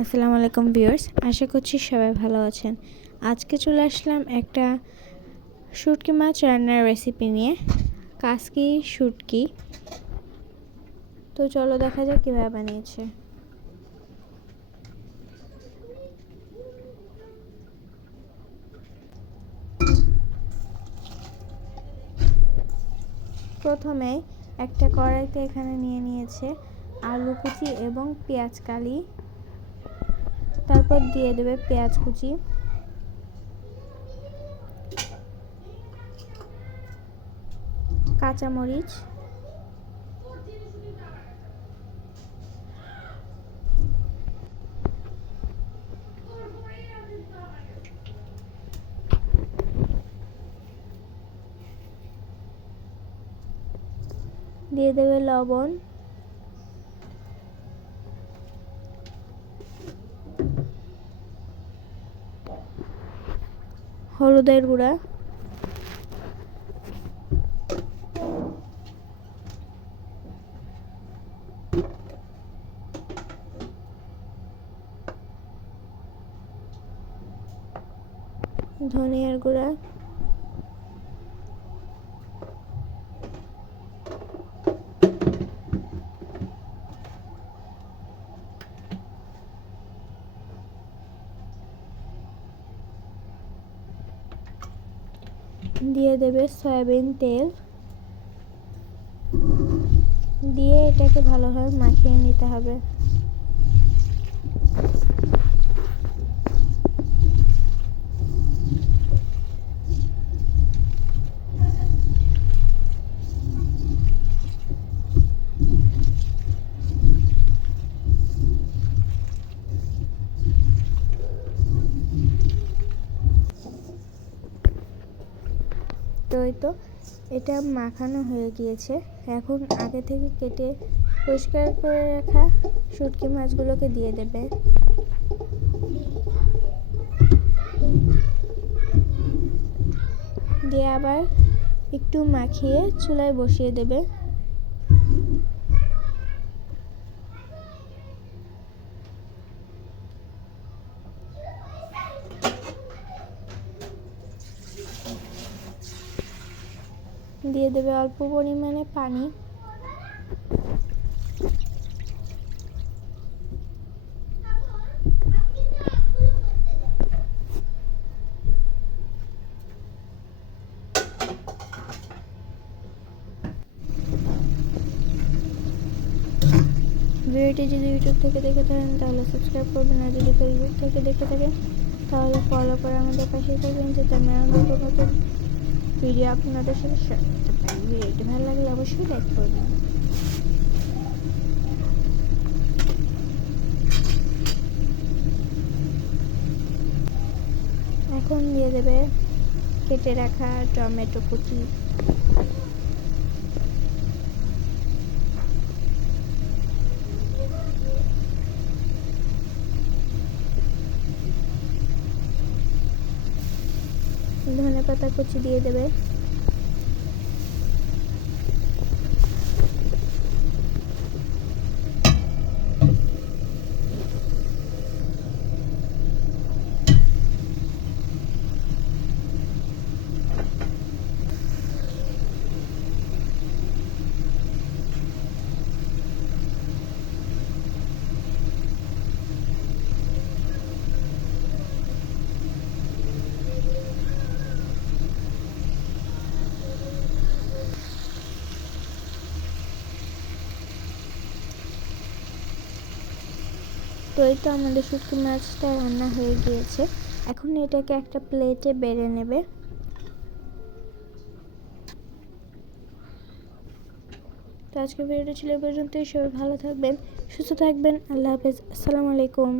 আসসালামু আলাইকুম ভিউয়ার্স, আশা করছি সবাই ভালো আছেন। আজকে চলে আসলাম একটা শুটকি মাছ রান্নার রেসিপি নিয়ে। কাসকি শুটকি। তো চলো দেখা যাক কীভাবে বানিয়েছে। প্রথমে একটা কড়াইতে এখানে নিয়ে নিয়েছে আলু কুচি এবং পেঁয়াজ কালি। তারপর দিয়ে দেবে পেঁয়াজ কুচি। কাঁচামরিচ। দিয়ে দেবে লবণ। হলুদের গুঁড়া। ধনিয়ার গুঁড়া। দিয়ে দেবে সয়াবিন তেল। দিয়ে এটাকে ভালোভাবে মাখিয়ে নিতে হবে। তো এই তো। এটা মাখানো হয়ে গিয়েছে। এখন আগে থেকে কেটে পরিষ্কার করে রাখা শুটকি মাছগুলোকে দিয়ে দেবে। দিয়ে আবার একটু মাখিয়ে চুলায় বসিয়ে দেবে। দিয়ে দেবে অল্প পরিমাণে পানি। ভিডিওটি যদি ইউটিউব থেকে দেখে থাকেন, তাহলে সাবস্ক্রাইব করবেন। আর যদি ফেসবুক থেকে দেখে থাকেন, তাহলে ফলো করে আমাদের পাশেই থাকবেন। যাতে আমি নতুন ভিডিও আপনাদের সাথে শেয়ার করতে পারি ভিডিওটি ভালো লাগলে অবশ্যই লাইক করবেন। এখন দিয়ে দেবে কেটে রাখা টমেটো কুচি। পাতা কুচি দিয়ে দেবে। তো এই তো আমাদের শুটকি মাছটা রান্না হয়ে গিয়েছে। এখন এটাকে একটা প্লেটে বেড়ে নেবে। তো আজকের ভিডিওটা ছিল পর্যন্তই। সবাই ভালো থাকবেন, সুস্থ থাকবেন। আল্লাহ হাফেজ। আসসালামু আলাইকুম।